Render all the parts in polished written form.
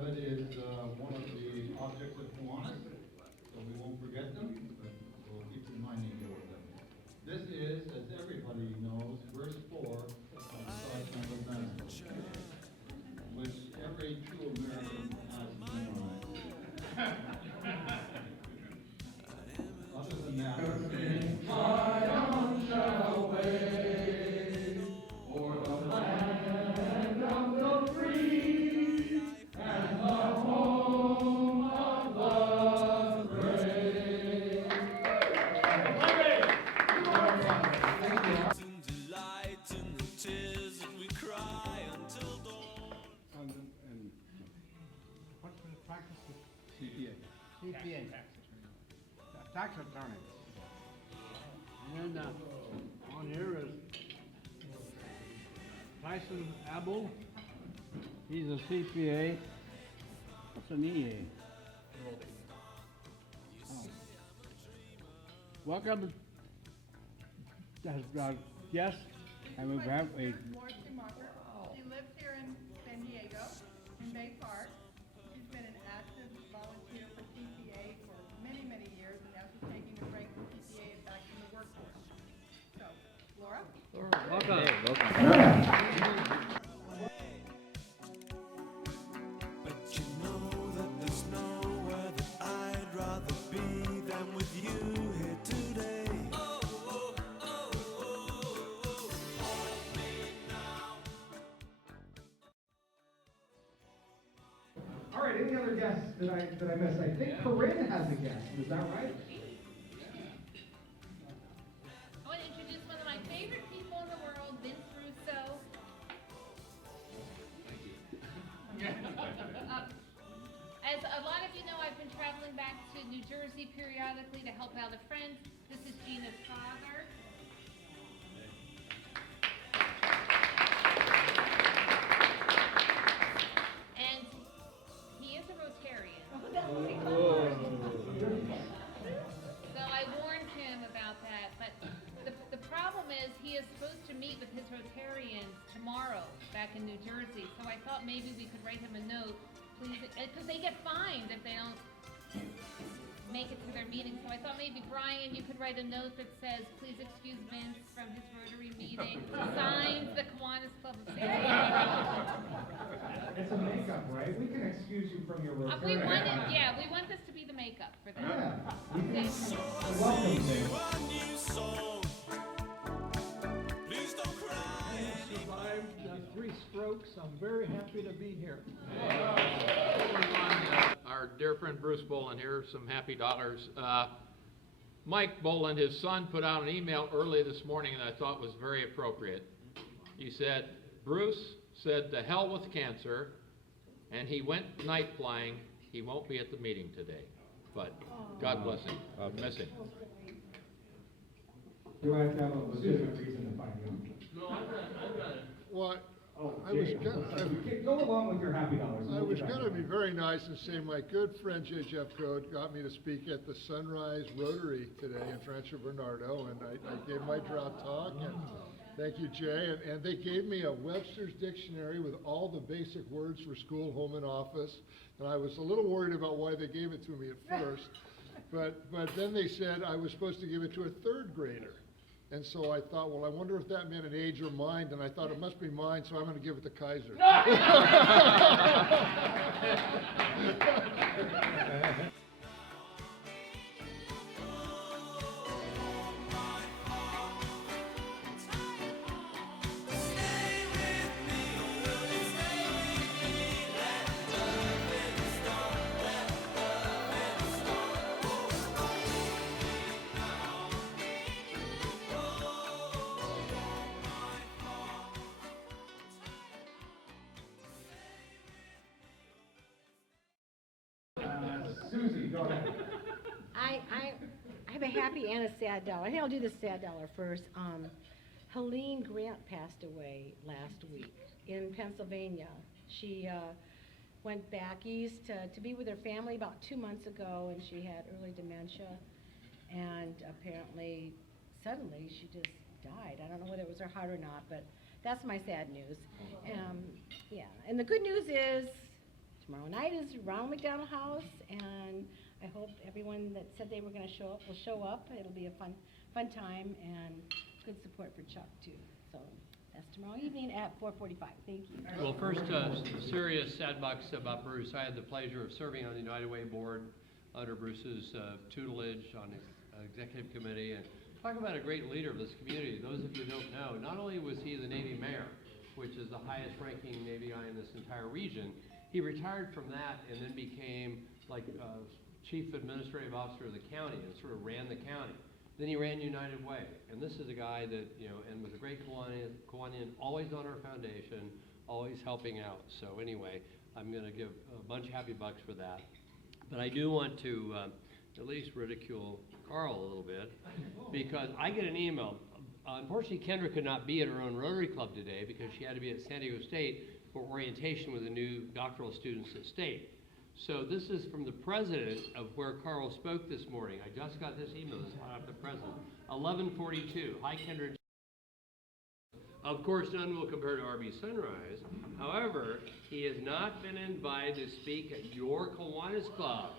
of it is one of the objects of Kiwanis, so we won't forget them, but we'll keep reminding you of them. This is, as everybody knows, verse 4 of the Star-Spangled Banner, which every true American has memorized. Other than that, triumph shall wave for the land of the free and the home of the brave. Delight in the tears that we cry until dawn. And what's the practice? CPA. CPA. Tax attorney. And then on here is Tyson Abel. He's a CPA. What's an EA? Oh. Welcome, guest, and we have a Morris Schumacher. She lives here in San Diego, in Bay Park. She's been an active volunteer for CPA for many, many years, and now she's taking a break from CPA and back in the workforce. So, Laura? welcome. But you know that there's nowhere that I'd rather be than with you here today. Oh, oh, oh, oh, oh, hold me now. All right, any other guests that I missed? I think Corinne has a guest, is that right? I want to introduce one of my favorite people in the world, Vince Russo. As a lot of you know, I've been traveling back to New Jersey periodically to help out a friend. This is Gina's father. And he is a Rotarian. So I warned him about that, but the problem is he is supposed to meet with his Rotarians tomorrow back in New Jersey. So I thought maybe we could write him a note, please, because they get fined if they don't make it to their meeting. So I thought maybe Brian, you could write a note that says, please excuse Vince from his Rotary meeting. Signs the Kiwanis Club of San Diego. It's a makeup, right? We can excuse you from your We Rotary. want it, yeah, we want this to be the makeup for them. Yeah, we can, Okay. welcome Dave. A new song. Please don't cry anymore. 3 strokes. I'm very happy to be here. Our dear friend Bruce Boland here, some happy dollars. Mike Boland, his son, put out an email early this morning that I thought was very appropriate. He said, Bruce said to hell with cancer, and he went night flying. He won't be at the meeting today, but God bless him. Miss him. Do I have to have a legitimate reason to find you? No, I've got it. Well, Oh, I was Jay, gonna- okay, go along with your happy dollars. I was going to be very nice and say my good friend Jay Jeff Code got me to speak at the Sunrise Rotary today in Rancho Bernardo, and I gave my drop talk, and thank you, Jay. And they gave me a Webster's dictionary with all the basic words for school, home, and office. And I was a little worried about why they gave it to me at first, but then they said I was supposed to give it to a 3rd grader. And so I thought, well, I wonder if that meant an age or mind, and I thought it must be mine, so I'm going to give it to Kaiser. Susie, go ahead. I have a happy and a sad dollar. I think I'll do the sad dollar first. Helene Grant passed away last week in Pennsylvania. She went back east to be with her family about 2 months ago, and she had early dementia, and apparently, suddenly, she just died. I don't know whether it was her heart or not, but that's my sad news. Yeah, and the good news is, tomorrow night is Ronald McDonald House, and I hope everyone that said they were gonna show up will show up. It'll be a fun time and good support for Chuck too. So that's tomorrow evening at 4:45. Thank you. Well, first, serious sad bucks about Bruce. I had the pleasure of serving on the United Way board under Bruce's tutelage on the executive committee, and talk about a great leader of this community. Those of you who don't know, not only was he the Navy mayor, which is the highest ranking Navy guy in this entire region, he retired from that and then became like chief administrative officer of the county and sort of ran the county. Then he ran United Way, and this is a guy that, you know, and was a great Kiwanian, always on our foundation, always helping out. So anyway, I'm gonna give a bunch of happy bucks for that. But I do want to at least ridicule Carl a little bit, because I get an email. Unfortunately, Kendra could not be at her own Rotary Club today because she had to be at San Diego State for orientation with the new doctoral students at State. So this is from the president of where Carl spoke this morning. I just got this email, this is hot off the president. 11:42, hi Kendra. Of course, none will compare to RB Sunrise. However, he has not been invited to speak at your Kiwanis Club.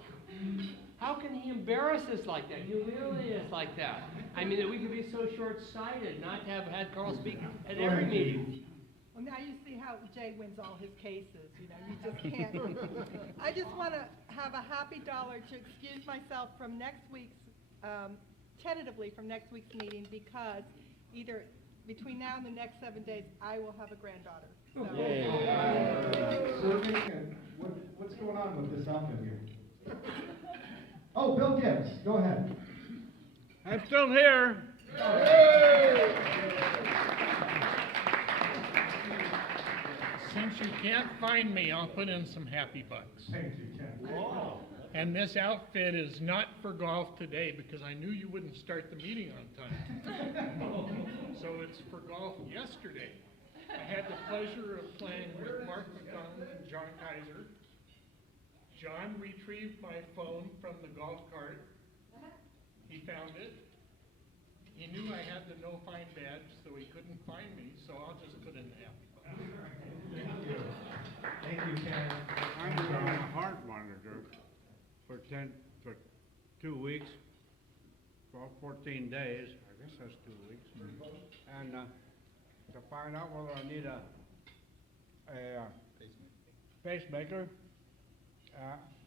How can he embarrass us like that? He really is like that. I mean, that we could be so short-sighted not to have had Carl speak at every meeting. Well, now you see how Jay wins all his cases, you know, you just can't. I just want to have a happy dollar to excuse myself from next week's, tentatively from next week's meeting, because either between now and the next 7 days, I will have a granddaughter. So. Serving, what's going on with this outfit here? Oh, Bill Gibbs, go ahead. I'm still here. Since you can't find me, I'll put in some happy bucks. Thank you, Ken. And this outfit is not for golf today because I knew you wouldn't start the meeting on time. So it's for golf yesterday. I had the pleasure of playing with Mark McDonald and John Kaiser. John retrieved my phone from the golf cart. He found it. He knew I had the no find badge, so he couldn't find me, so I'll just put in the happy bucks. Thank you, Ken. I'm doing a heart monitor for 2 weeks, for 14 days. I guess that's 2 weeks. And to find out whether I need a pacemaker.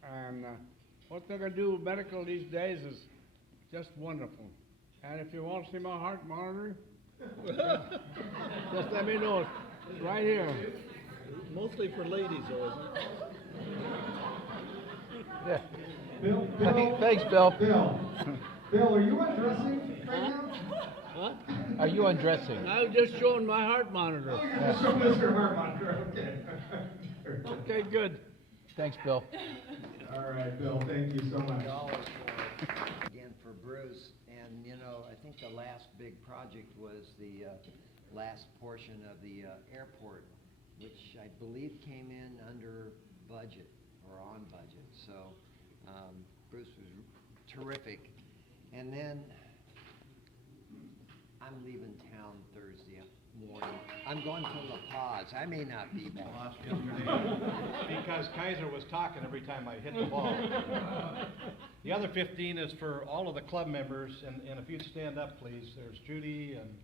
And what they're gonna do medical these days is just wonderful. And if you want to see my heart monitor, just let me know. It's right here. Mostly for ladies, though, Yeah. Bill, Thanks, Bill. Bill, are you undressing right now? Huh? Are you undressing? I'm just showing my heart monitor. Oh, you're just showing us your heart monitor, okay. Okay, good. Thanks, Bill. All right, Bill, thank you so much. Again for Bruce, and you know, I think the last big project was the last portion of the airport, which I believe came in under budget or on budget. So Bruce was terrific. And then I'm leaving town Thursday morning. I'm going to La Paz. I may not be back. Because Kaiser was talking every time I hit the ball. The other 15 is for all of the club members, and if you'd stand up, please. There's Judy and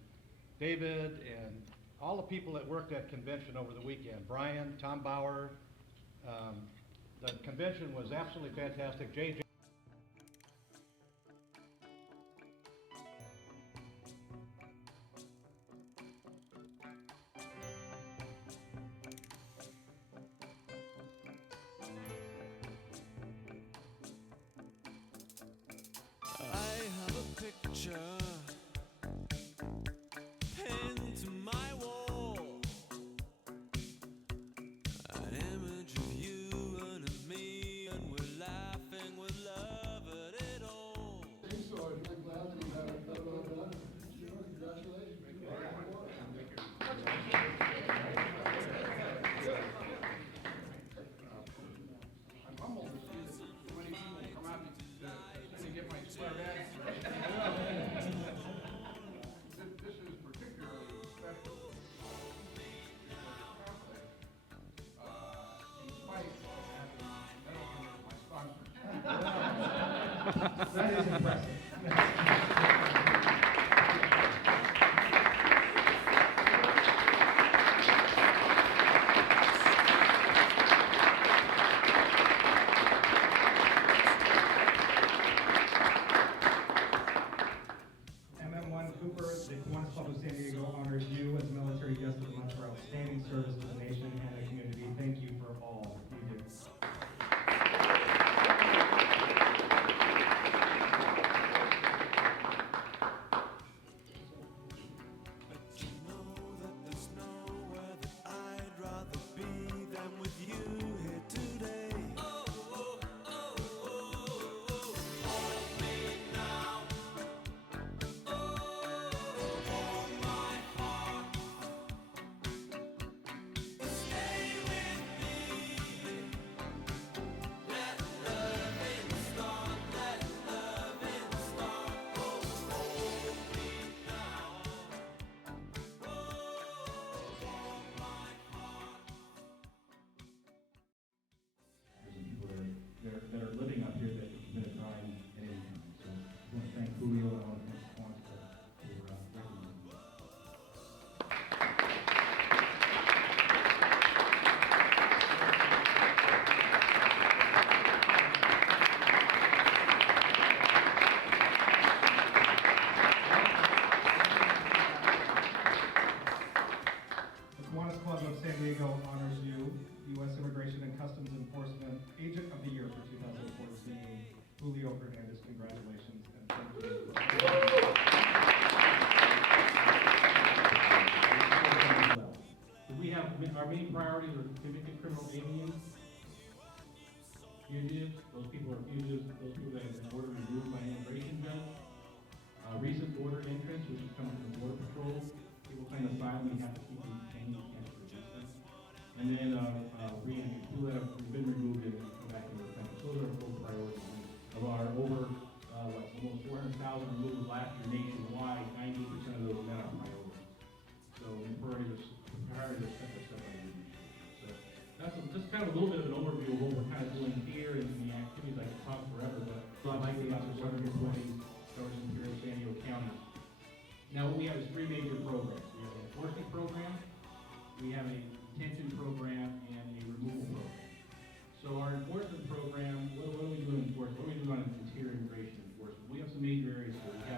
David and all the people that worked at convention over the weekend. Brian, Tom Bauer. The convention was absolutely fantastic. JJ. I have a picture pinned to my wall, an image of you and of me, and we're laughing with love at it all. I'm humbled to see that so many people come out to get my square dance. That is impressive. MM1 Cooper, the Kiwanis Club of San Diego honors you as Military Guest of the Month for outstanding service to the nation and the community. Thank you for all you do. But you know that there's nowhere that I'd rather be than with you here today. Oh, oh, oh, oh, oh, hold me now. Oh, hold my heart. Stay with me. Let loving start. Let loving start. Oh, hold me now. There's some people that are living up here that can commit a crime at any time. So I want to thank Julio, and I want to thank Kiwanis for recognizing me. The Kiwanis Club of San Diego honors you, U.S. Immigration and Customs Enforcement Agent of the Year for 2014, Julio Hernandez. Congratulations and thank you. We have, our main priorities are convicted criminal aliens, fugitives, those people are fugitives, those people that have been ordered removed by an immigration judge, recent border entrants, which is coming from the Border Patrol, people claim asylum, we have to keep them detained, we can't release them. And then, re-entry, people that have been removed and come back into the country. Those are our full priorities. Of our over, almost 400,000 removals last year nationwide, 90% of those met our priorities. So the priorities are step by step by year. So that's just kind of a little bit of an overview of what we're kind of doing here and the activities. I could talk forever, but obviously about the 120 stores in here in San Diego County. Now what we have is three major programs. We have an enforcement program, we have a detention program, and a removal program. So our enforcement program, what are we doing in enforcement? What are we doing on interior immigration enforcement? We have some major areas here. We